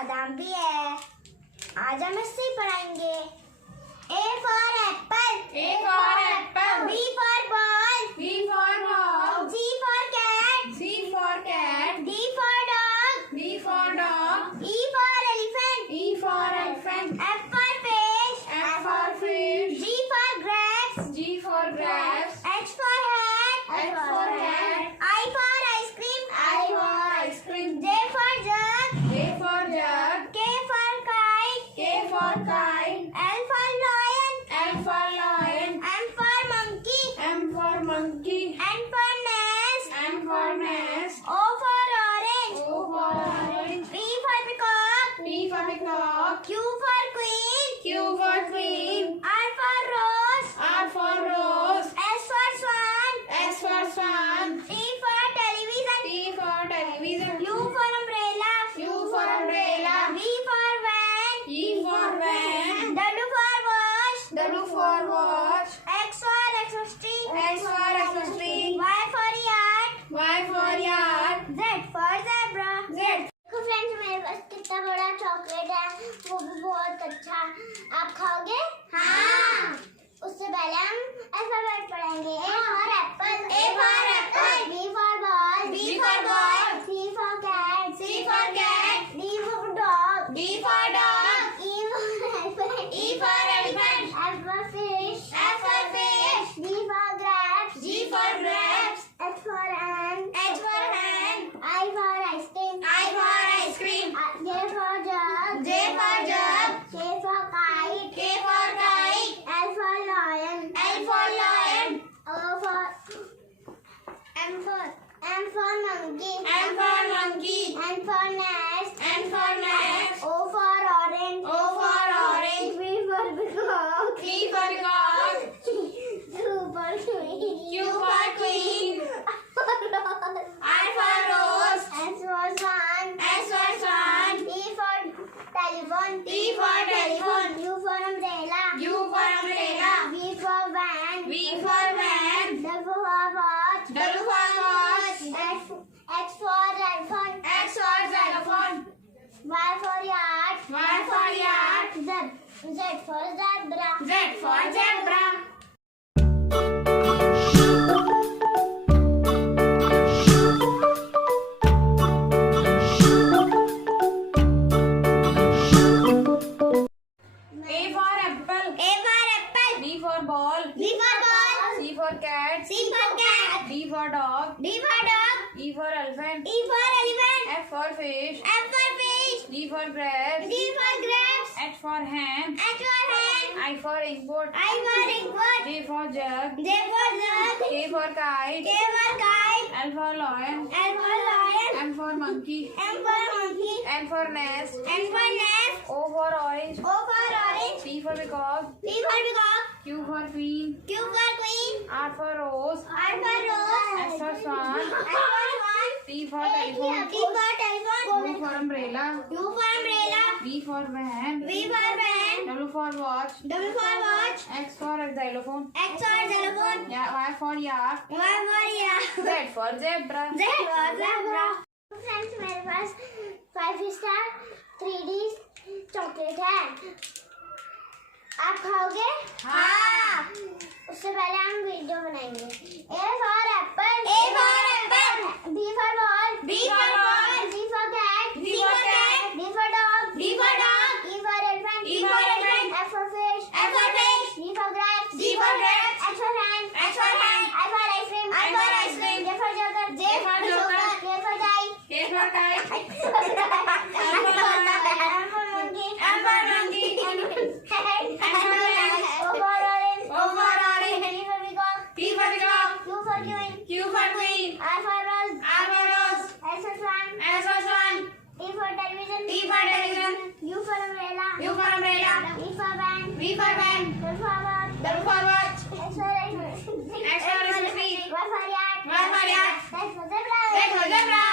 बादाम भी है। आज हम इससे ही पढ़ाएंगे। A for apple, A for apple. B for ball, B for ball. C for cat, C for cat. D for dog, D for dog. E for elephant, E for elephant. F for fish, F for fish. G for grapes, G for grapes. H for hat, H for hat. I for ice cream, I for ice cream. J for jug, J for jug. K for kite, K for kite. L for lion, L for lion. M for monkey, M for monkey. N for nest, N for nest. O for orange, O for orange. P for peacock, P for peacock. Q for queen, Q for queen. R for rose, R for rose. S for swan, S for swan. T for television, T for television. U for umbrella, U for umbrella. V for van, E for van. W for wash, W for watch. X for Xmas tree, X for Xmas tree. Y for yacht, Y for yard. Z for zebra. Z. देखो friends, मेरे पास कितना बड़ा chocolate है, वो भी बहुत अच्छा। आप खाओगे? हाँ। उससे पहले हम अल्फाबेट पढ़ेंगे। A for apple, A for apple. B for ball, B for ball. C for cat, C for cat. D for dog, D for dog. E for elephant, E for elephant. F for fish, F for fish. G for grapes, G for grapes. H for ant, H for hand. I for ice cream, I for ice cream. J for jug, J for jug. K for kite, K for kite. L for lion, L for lion. M for monkey, M for monkey. N for nest, N for nest. O for orange, O for orange. B for peacock, P for peacock. Q for queen, Q for queen. R for rose. S for swan, S for swan. T for telephone, T for telephone. U for umbrella, U for umbrella. V for van, V for van. W for watch, W for watch. X for xylophone, X for xylophone. Y for yacht, Y for yacht. Z for zebra. Z for zebra. A for apple. A for apple, B for ball. B for ball, C for cat. C for cat, D for dog. D for dog, E for elephant. E for elephant, F for fish. F for fish, G for grapes. D for grapes, H for hand. H for hand, I for input. I for input, J for jug. J for jug, K for kite. K for kite, L for lion. L for lion, M for monkey. M for monkey, N for nest. N for nest, O for orange. O for orange, P for peacock. P for peacock, Q for queen. Q for queen, R for rose. R for rose, S for swan. S for swan, T for telephone. T for telephone, U for umbrella. U for umbrella, V for van. V for van, W for watch. W for watch, X for xylophone. X for xylophone, Y for yak. Y for yak, Z for zebra. Z for zebra. Friends, मेरे पास 5 star 3D chocolate है। आप खाओगे? हाँ। उससे पहले हम video बनाएंगे। A for apple, A for apple. B for ball, B for ball. C for cat, C for cat. D for dog, D for dog. E for elephant, E for elephant. F for fish, F for fish. G for grapes, G for grapes. H for hand, H for hand. I for ice cream, I for ice cream. J for joker, J for joker. K for kite, K for kite. M for monkey, M for monkey. O for orange, O for orange. P for peacock, P for peacock. Q for queen, Q for queen. R for rose, R for rose. S for swan, S for swan. T for television, T for television. U for umbrella, U for umbrella. V for van, V for van. W for watch, W for watch. X for X for Y for yacht, Y for yak. Z for zebra. Z for zebra.